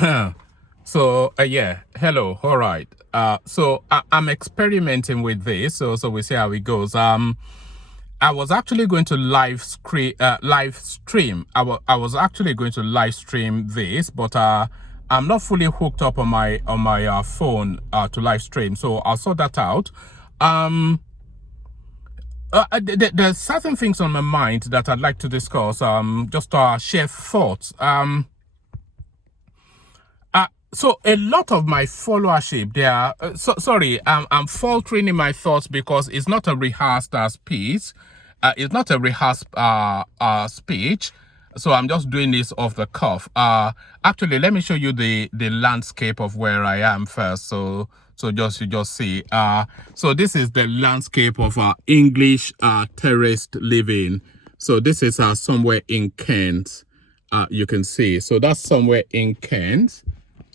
Yeah, hello. All right. I'm experimenting with this. So we see how it goes. I was actually going to live stream. I was actually going to live stream this, but I'm not fully hooked up on my phone to live stream. So I'll sort that out. Um, there's certain things on my mind that I'd like to discuss. Just share thoughts. So a lot of my followership, they are sorry, I'm faltering in my thoughts because it's not a rehearsed speech. It's not a rehearsed speech. So I'm just doing this off the cuff. Actually, let me show you the landscape of where I am first. So you just see. So this is the landscape of English terraced living. So this is somewhere in Kent. You can see. So that's somewhere in Kent,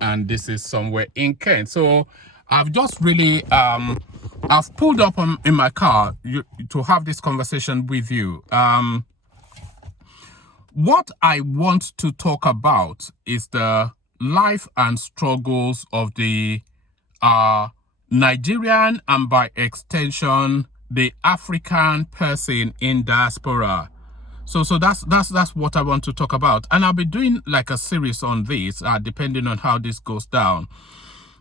and this is somewhere in Kent. So I've just really I've pulled up in my car to have this conversation with you. What I want to talk about is the life and struggles of the Nigerian, and by extension the African person in diaspora. So that's what I want to talk about, and I'll be doing like a series on this, depending on how this goes down.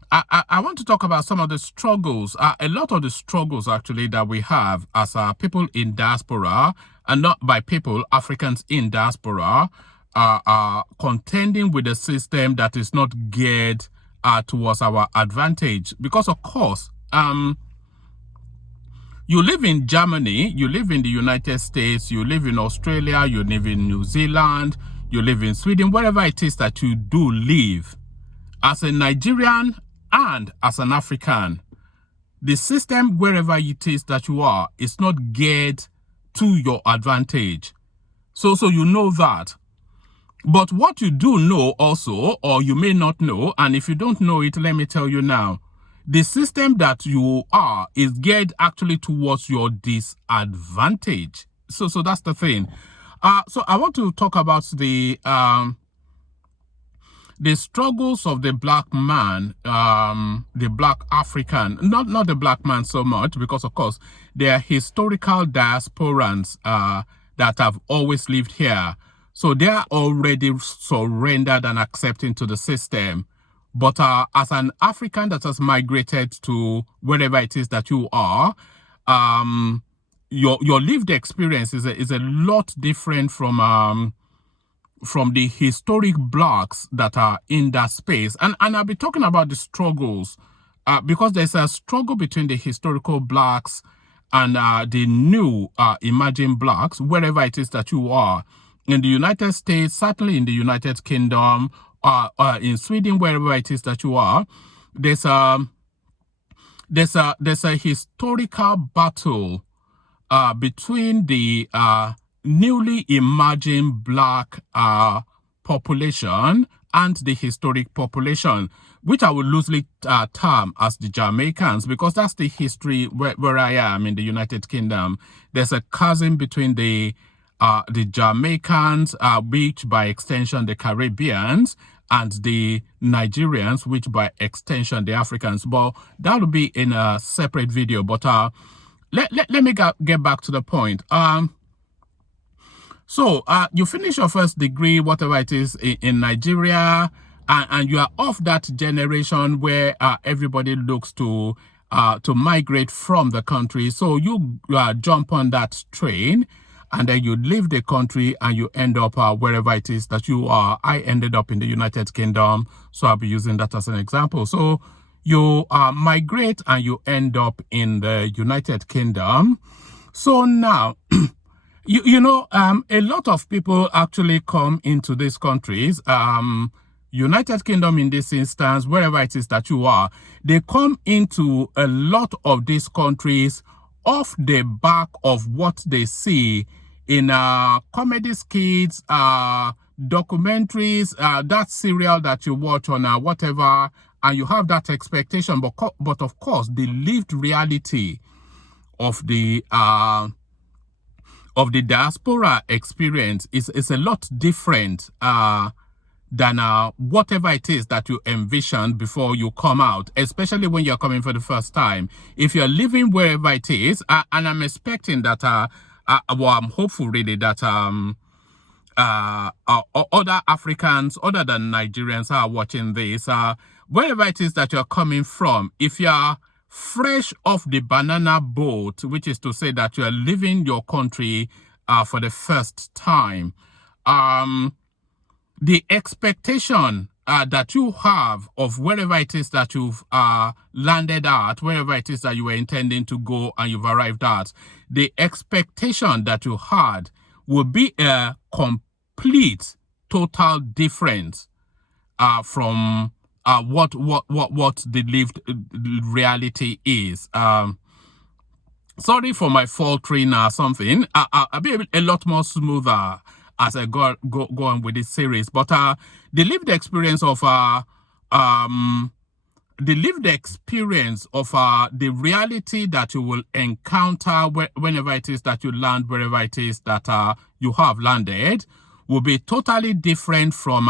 I want to talk about some of the struggles, a lot of the struggles actually that we have as people in diaspora, and not by people, Africans in diaspora, are contending with a system that is not geared towards our advantage. Because of course, you live in Germany, you live in the United States, you live in Australia, you live in New Zealand, you live in Sweden, wherever it is that you do live. As a Nigerian and as an African, the system wherever it is that you are is not geared to your advantage. So you know that. But what you do know also, or you may not know, and if you don't know it, let me tell you now, the system that you are is geared actually towards your disadvantage. So that's the thing. So I want to talk about the struggles of the black man, the black African, not the black man so much, because of course there are historical diasporans that have always lived here. So they are already surrendered and accepting to the system. But as an African that has migrated to wherever it is that you are, your lived experience is a lot different from the historic blacks that are in that space. And I'll be talking about the struggles because there's a struggle between the historical blacks and the new emerging blacks, wherever it is that you are. In the United States, certainly in the United Kingdom, in Sweden, wherever it is that you are, there's a historical battle between the newly emerging black population and the historic population, which I will loosely term as the Jamaicans, because that's the history where I am in the United Kingdom. There's a chasm between the Jamaicans, which by extension the Caribbeans, and the Nigerians, which by extension the Africans. But that will be in a separate video. But let me get back to the point. So you finish your first degree, whatever it is, in Nigeria, and you are of that generation where everybody looks to migrate from the country. So you jump on that train, and then you leave the country and you end up wherever it is that you are. I ended up in the United Kingdom, so I'll be using that as an example. So you migrate and you end up in the United Kingdom. So now, you know, a lot of people actually come into these countries, United Kingdom in this instance, wherever it is that you are, they come into a lot of these countries off the back of what they see in comedy skits, documentaries, that serial that you watch on whatever, and you have that expectation. But of course, the lived reality of the diaspora experience is a lot different than whatever it is that you envisioned before you come out, especially when you're coming for the first time. If you're living wherever it is, and I'm expecting that, well, I'm hopeful really that other Africans other than Nigerians are watching this. Wherever it is that you're coming from, if you're fresh off the banana boat, which is to say that you're leaving your country for the first time, the expectation that you have of wherever it is that you've landed at, wherever it is that you were intending to go and you've arrived at, the expectation that you had will be a complete, total difference from what the lived reality is. Sorry for my faltering or something. I'll be a lot more smoother as I go on with this series. But the lived experience of the reality that you will encounter whenever it is that you land, wherever it is that you have landed, will be totally different from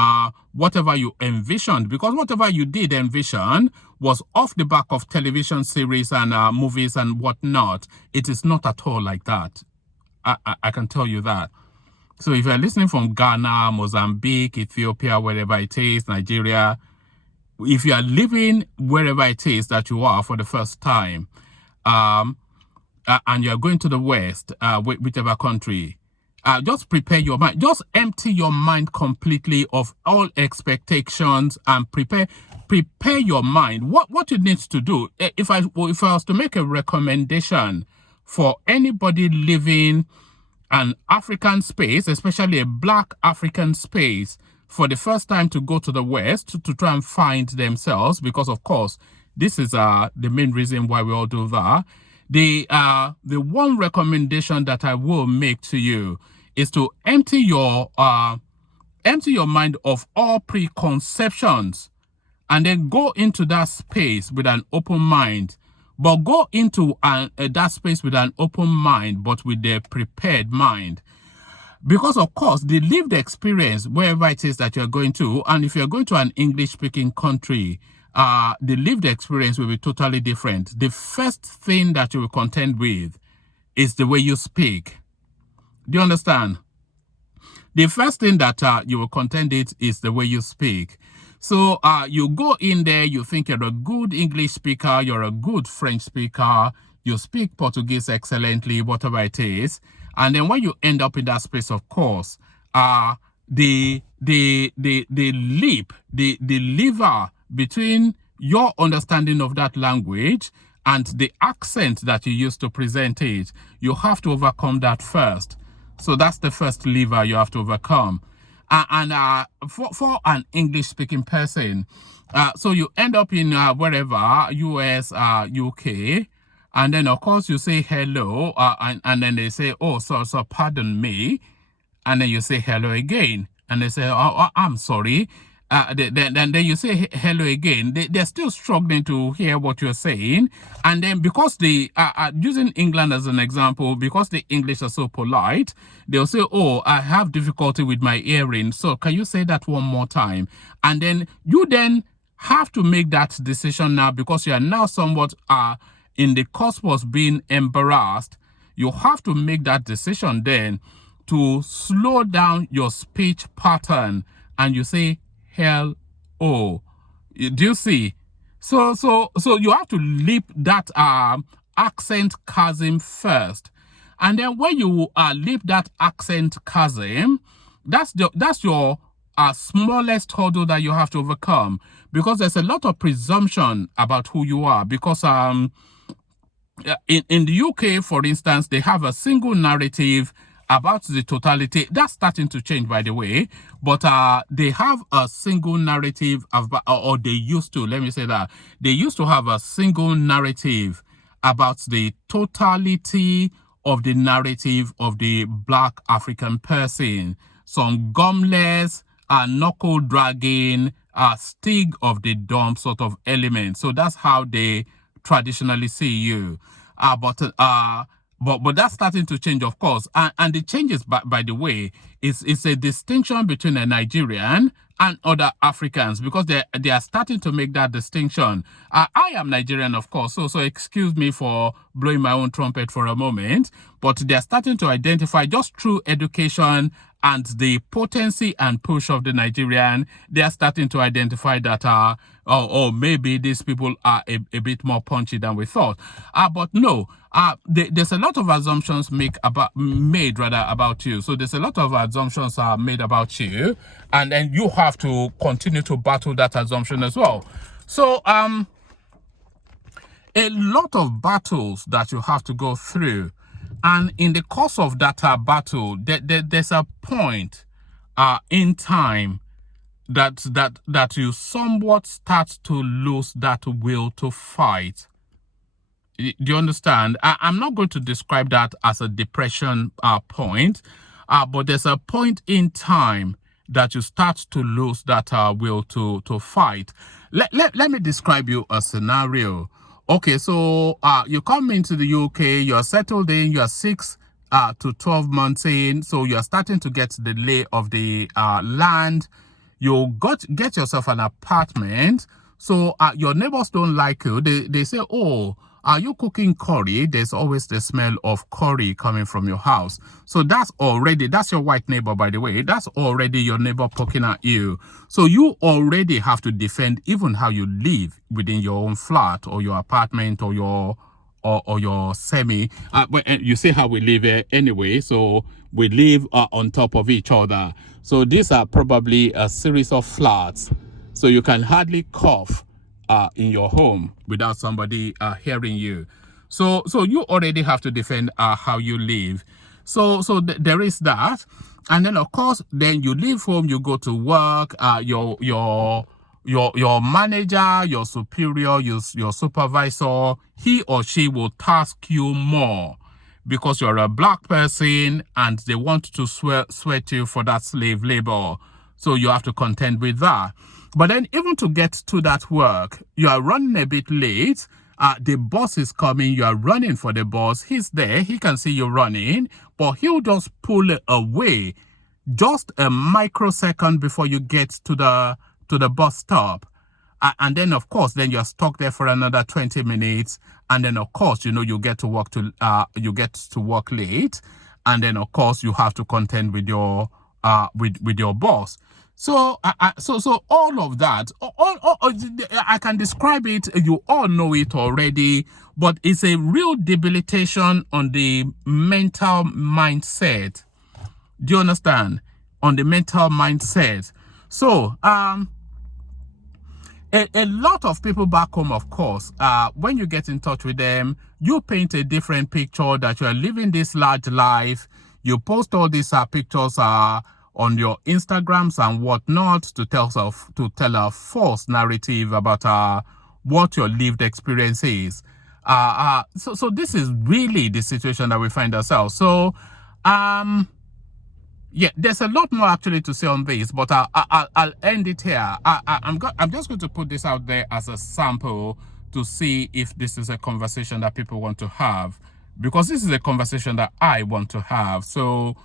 whatever you envisioned, because whatever you did envision was off the back of television series and movies and whatnot. It is not at all like that. I can tell you that. So if you're listening from Ghana, Mozambique, Ethiopia, wherever it is, Nigeria, if you are living wherever it is that you are for the first time, and you're going to the West, whichever country, just prepare your mind. Just empty your mind completely of all expectations and prepare your mind. What you need to do, if I was to make a recommendation for anybody living an African space, especially a Black African space, for the first time to go to the West to try and find themselves, because of course this is the main reason why we all do that. The one recommendation that I will make to you is to empty your mind of all preconceptions and then go into that space with an open mind. But go into that space with an open mind, but with a prepared mind. Because, of course, the lived experience, wherever it is that you're going to, and if you're going to an English-speaking country, the lived experience will be totally different. The first thing that you will contend with is the way you speak. Do you understand? The first thing that you will contend with is the way you speak. So you go in there, you think you're a good English speaker, you're a good French speaker, you speak Portuguese excellently, whatever it is. And then when you end up in that space, of course, the lever between your understanding of that language and the accent that you use to present it, you have to overcome that first. So that's the first lever you have to overcome. For an English-speaking person, so you end up in wherever, US, UK, and then of course you say hello, and then they say, oh, so pardon me, and then you say hello again, and they say, oh, I'm sorry. Then you say hello again. They're still struggling to hear what you're saying. And then because using England as an example, because the English are so polite, they'll say, oh, I have difficulty with my hearing. So can you say that one more time? And then you then have to make that decision now, because you are now somewhat in the cusp of being embarrassed. You have to make that decision then to slow down your speech pattern, and you say, hell, oh, do you see? So you have to leap that accent chasm first, and then when you leap that accent chasm, that's your smallest hurdle that you have to overcome, because there's a lot of presumption about who you are. Because in the UK, for instance, they have a single narrative about the totality. That's starting to change, by the way, but they have a single narrative or they used to, let me say that, they used to have a single narrative about the totality of the narrative of the Black African person. Some gumless, knuckle dragging, stig of the dump sort of element. So that's how they traditionally see you. but that's starting to change, of course. And the changes, by the way, is a distinction between a Nigerian and other Africans, because they are starting to make that distinction. I am Nigerian, of course, so excuse me for blowing my own trumpet for a moment, but they are starting to identify, just through education and the potency and push of the Nigerian, they are starting to identify that maybe these people are a bit more punchy than we thought. But no, there's a lot of assumptions made about you. So there's a lot of assumptions made about you, and then you have to continue to battle that assumption as well. So a lot of battles that you have to go through. And in the course of that battle, there's a point in time that you somewhat start to lose that will to fight. Do you understand? I'm not going to describe that as a depression point, but there's a point in time that you start to lose that will to fight. Let me describe you a scenario. Okay, so you come into the UK, you're settled in, you're 6 to 12 months in, so you're starting to get the lay of the land. You get yourself an apartment, so your neighbors don't like you. They say, oh, are you cooking curry? There's always the smell of curry coming from your house. So that's your white neighbor, by the way. That's already your neighbor poking at you. So you already have to defend even how you live within your own flat or your apartment or your semi. But you see how we live here anyway. So we live on top of each other. So these are probably a series of flats. So you can hardly cough in your home without somebody hearing you. So you already have to defend how you live. So there is that. And then, of course, then you leave home, you go to work, your manager, your superior, your supervisor, he or she will task you more because you're a black person and they want to sweat you for that slave labor. So you have to contend with that. But then even to get to that work, you are running a bit late. The boss is coming. You are running for the boss. He's there. He can see you running, but he'll just pull away just a microsecond before you get to the bus stop. And then, of course, then you're stuck there for another 20 minutes. And then, of course, you get to work late. And then, of course, you have to contend with your boss. So all of that, I can describe it. You all know it already, but it's a real debilitation on the mental mindset. Do you understand? On the mental mindset. So, a lot of people back home, of course, when you get in touch with them, you paint a different picture that you are living this large life. You post all these pictures on your Instagrams and whatnot to tell a false narrative about what your lived experience is. So this is really the situation that we find ourselves. So, yeah, there's a lot more actually to say on this, but I'll end it here. I'm just going to put this out there as a sample to see if this is a conversation that people want to have, because this is a conversation that I want to have. So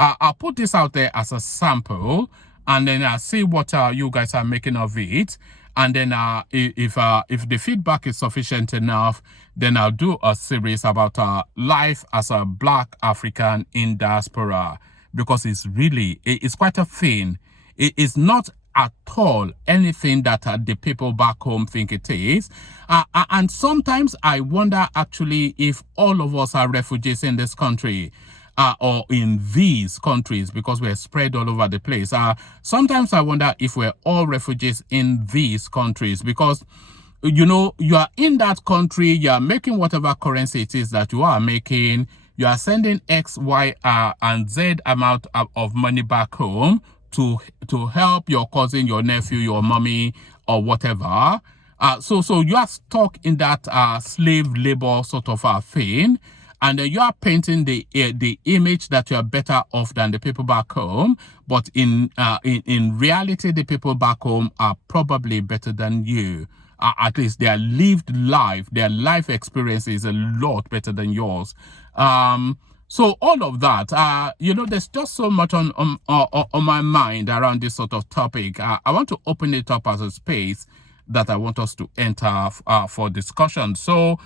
I'll put this out there as a sample, and then I'll see what you guys are making of it. And then if the feedback is sufficient enough, then I'll do a series about life as a Black African in diaspora, because it's quite a thing. It is not at all anything that the people back home think it is. And sometimes I wonder actually if all of us are refugees in this country. Or in these countries, because we're spread all over the place. Sometimes I wonder if we're all refugees in these countries, because, you are in that country, you're making whatever currency it is that you are making, you are sending X, Y, and Z amount of money back home to help your cousin, your nephew, your mommy, or whatever. So you are stuck in that slave labor sort of thing. And you are painting the image that you are better off than the people back home, but in reality, the people back home are probably better than you. at least their lived life, their life experience is a lot better than yours. So all of that, there's just so much on my mind around this sort of topic. I want to open it up as a space that I want us to enter for discussion. So,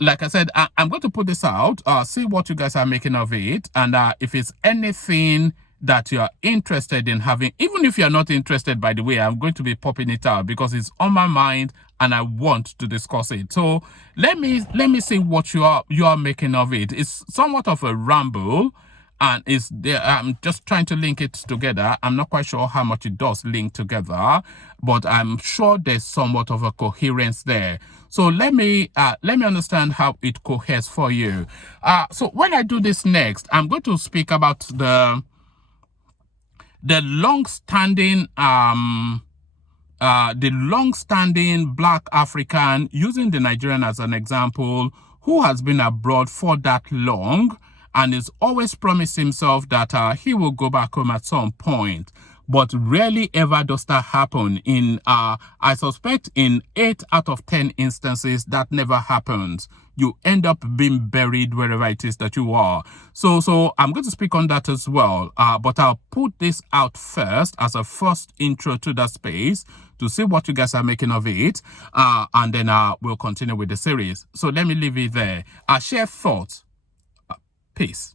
like I said, I'm going to put this out, see what you guys are making of it, and if it's anything that you're interested in having, even if you're not interested, by the way, I'm going to be popping it out because it's on my mind and I want to discuss it. So let me see what you are making of it. It's somewhat of a ramble, and is there. I'm just trying to link it together. I'm not quite sure how much it does link together, but I'm sure there's somewhat of a coherence there. So let me understand how it coheres for you. So when I do this next, I'm going to speak about the long-standing Black African, using the Nigerian as an example, who has been abroad for that long and is always promised himself that he will go back home at some point. But rarely ever does that happen. I suspect in 8 out of 10 instances, that never happens. You end up being buried wherever it is that you are. So I'm going to speak on that as well. But I'll put this out first as a first intro to that space to see what you guys are making of it. And then we'll continue with the series. So let me leave it there. Share thoughts. Peace.